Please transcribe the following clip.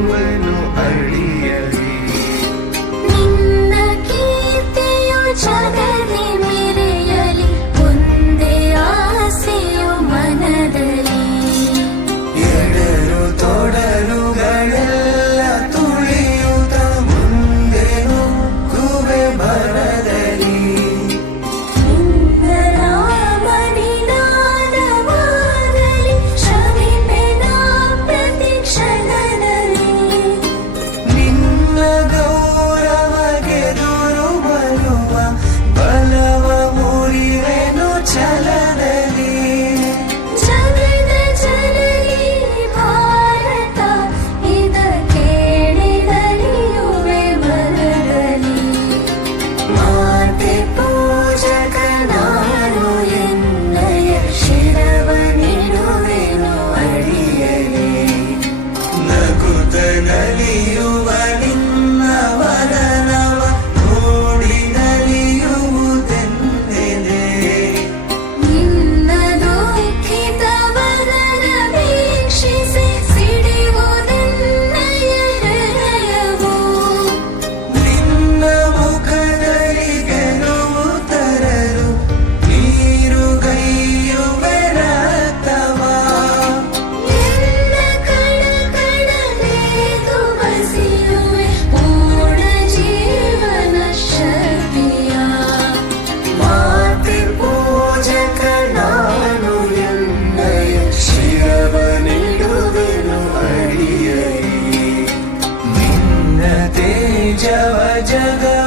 ಅವನು ಅಳಿಯ بدني जव जग